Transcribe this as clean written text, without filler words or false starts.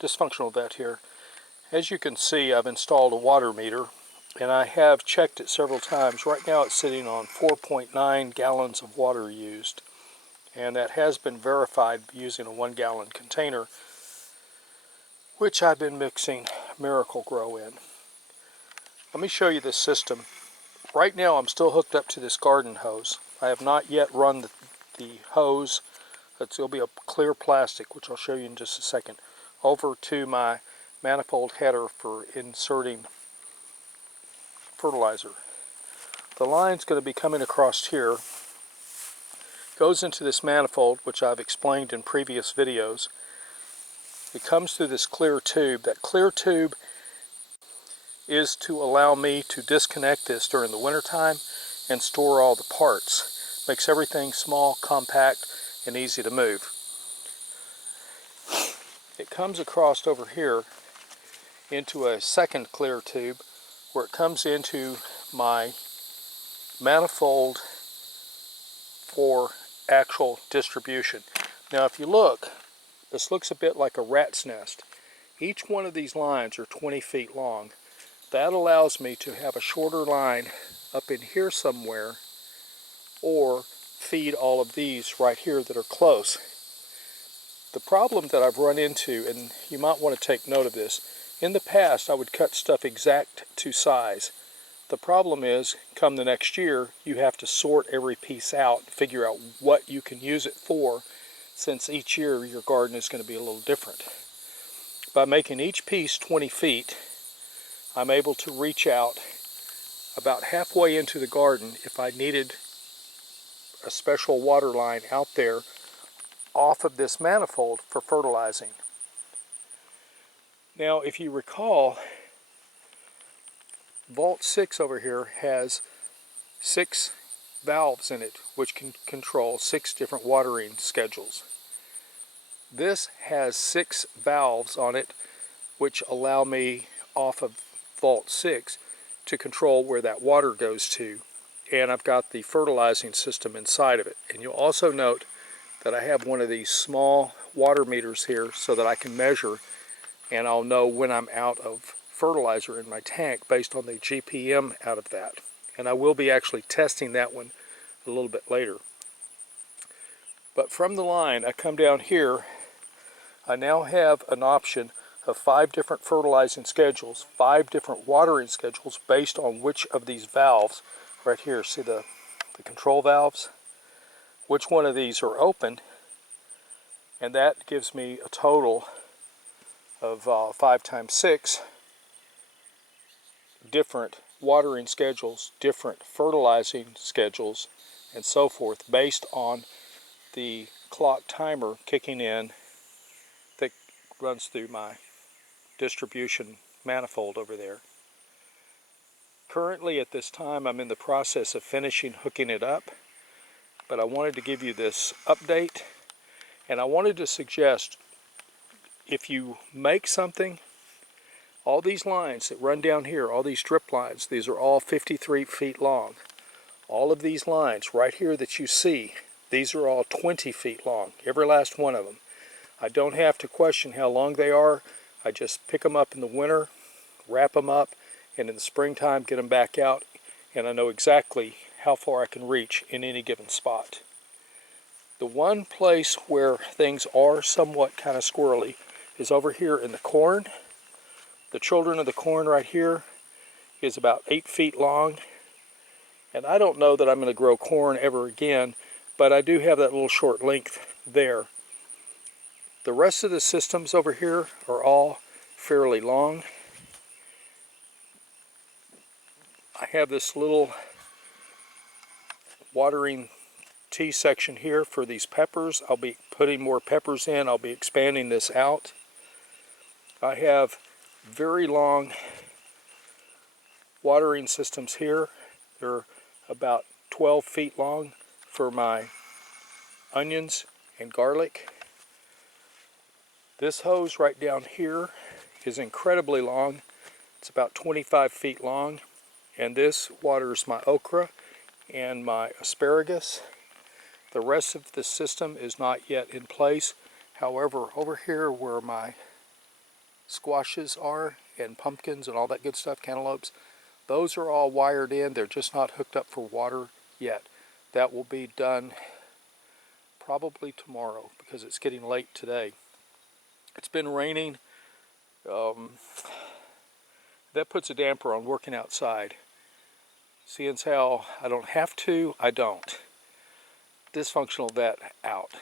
dysfunctional vet here. As you can see, I've installed a water meter, and I have checked it several times. Right now it's sitting on 4.9 gallons of water used, and that has been verified using a 1-gallon container, which I've been mixing Miracle Grow in. Let me show you this system. Right now I'm still hooked up to this garden hose. I have not yet run the hose, it'll be a clear plastic, which I'll show you in just a second, over to my manifold header for inserting fertilizer. The line's going to be coming across here, goes into this manifold, which I've explained in previous videos. It comes through this clear tube. That clear tube is to allow me to disconnect this during the wintertime and store all the parts. Makes everything small, compact, and easy to move. It comes across over here into a second clear tube where it comes into my manifold for actual distribution. Now if you look, this looks a bit like a rat's nest. Each one of these lines are 20 feet long. That allows me to have a shorter line up in here somewhere, or feed all of these right here that are close. The problem that I've run into, and you might want to take note of this, in the past I would cut stuff exact to size. The problem is, come the next year, you have to sort every piece out, figure out what you can use it for, since each year your garden is going to be a little different. By making each piece 20 feet, I'm able to reach out about halfway into the garden if I needed a special water line out there off of this manifold for fertilizing. Now if you recall, Vault 6 over here has 6 valves in it which can control 6 different watering schedules. This has 6 valves on it which allow me off of Vault 6 to control where that water goes to, and I've got the fertilizing system inside of it. And you'll also note that I have one of these small water meters here so that I can measure, and I'll know when I'm out of fertilizer in my tank based on the GPM out of that. And I will be actually testing that one a little bit later. But from the line, I come down here, I now have an option of 5 different fertilizing schedules, 5 different watering schedules based on which of these valves, right here, see the control valves? Which one of these are open, and that gives me a total of 5 times 6 different watering schedules, different fertilizing schedules, and so forth based on the clock timer kicking in that runs through my distribution manifold over there. Currently at this time I'm in the process of finishing hooking it up, but I wanted to give you this update, and I wanted to suggest, if you make something, all these lines that run down here, all these drip lines, these are all 53 feet long. All of these lines right here that you see, these are all 20 feet long, every last one of them. I don't have to question how long they are. I just pick them up in the winter, wrap them up, and in the springtime get them back out, and I know exactly how far I can reach in any given spot. The one place where things are somewhat kind of squirrely is over here in the corn. The children of the corn right here is about 8 feet long, and I don't know that I'm going to grow corn ever again, but I do have that little short length there. The rest of the systems over here are all fairly long. I have this little watering T-section here for these peppers. I'll be putting more peppers in. I'll be expanding this out. I have very long watering systems here. They're about 12 feet long for my onions and garlic. This hose right down here is incredibly long. It's about 25 feet long, and this waters my okra and my asparagus. The rest of the system is not yet in place. However, over here where my squashes are, and pumpkins and all that good stuff, cantaloupes. Those are all wired in. They're just not hooked up for water yet. That will be done probably tomorrow because it's getting late today. It's been raining. That puts a damper on working outside. Seeing as how I don't have to, I don't. Dysfunctional vet out.